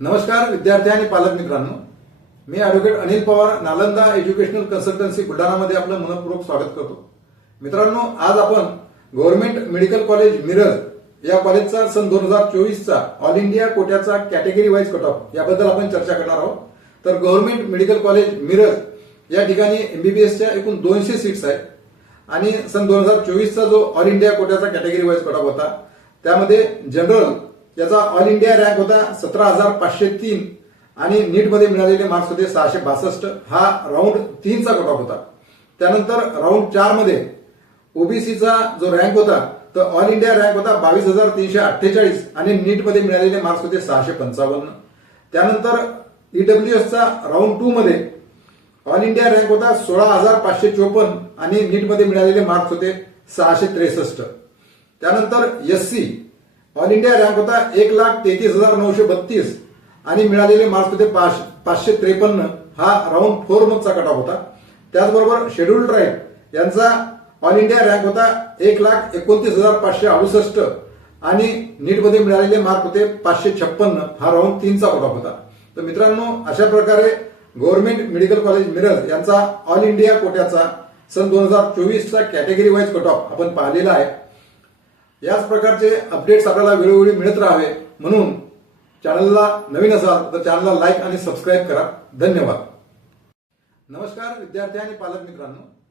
नमस्कार विद्यार्थी आणि पालक मित्रांनो. मी advocate Anil Pawar Nalanda educational consultancy बुलढाणामध्ये आपलं मनपूर्वक स्वागत करतो. मित्रांनो आज आपण गव्हर्नमेंट मेडिकल कॉलेज मिरज या कॉलेजचा सन दोन हजार चोवीसचा ऑल इंडिया कोट्याचा कॅटेगरी वाईज कट ऑफ याबद्दल आपण चर्चा करणार आहोत. तर गव्हर्नमेंट मेडिकल कॉलेज मिरज या ठिकाणी एमबीबीएसच्या एकूण दोनशे सीट्स आहेत. आणि सन दोन हजार चोवीसचा जो ऑल इंडिया कोट्याचा कॅटेगरी वाईज कट ऑफ होता त्यामध्ये जनरल याचा ऑल इंडिया रँक होता सतरा हजार पाचशे तीन. आणि नीटमध्ये मिळालेले मार्क्स होते सहाशे बासष्ट. हा राऊंड तीनचा कट ऑफ होता. त्यानंतर राऊंड चारमध्ये ओबीसीचा जो रँक होता तर ऑल इंडिया रँक होता बावीस हजार तीनशे अठ्ठेचाळीस. आणि नीटमध्ये मिळालेले मार्क्स होते सहाशे पंचावन्न. त्यानंतर ईडब्ल्यूएसचा राऊंड टू मध्ये ऑल इंडिया रँक होता सोळा हजार पाचशे चोपन्न. आणि नीटमध्ये मिळालेले मार्क्स होते सहाशे त्रेसष्ट. त्यानंतर S C all India rank होता एक लाख तेहतीस हजार नऊशे बत्तीस. आणि मिळालेले मार्क्स होते पाच- पाचशे त्रेपन्न. हा राऊंड फोर मधचा कट ऑफ होता. त्याचबरोबर शेड्युल्ड ट्राईब यांचा ऑल इंडिया रँक होता एक लाख एकोणतीस हजार पाचशे अडुसष्ट. आणि नीटमध्ये मिळालेले मार्क होते पाचशे छप्पन्न. हा राऊंड तीनचा कट ऑफ होता. तर मित्रांनो अशा प्रकारे गव्हर्नमेंट मेडिकल कॉलेज मिरज यांचा ऑल इंडिया कोट्याचा सन दोन हजार चोवीसचा कॅटेगरी वाईज कट ऑफ आपण पाहिलेला आहे. याच प्रकारचे अपडेट्स आपल्याला वेळोवेळी मिळत राहावे. म्हणून चॅनलला नवीन असाल तर चॅनलला लाईक आणि सबस्क्राईब करा. धन्यवाद. नमस्कार विद्यार्थी आणि पालक मित्रांनो.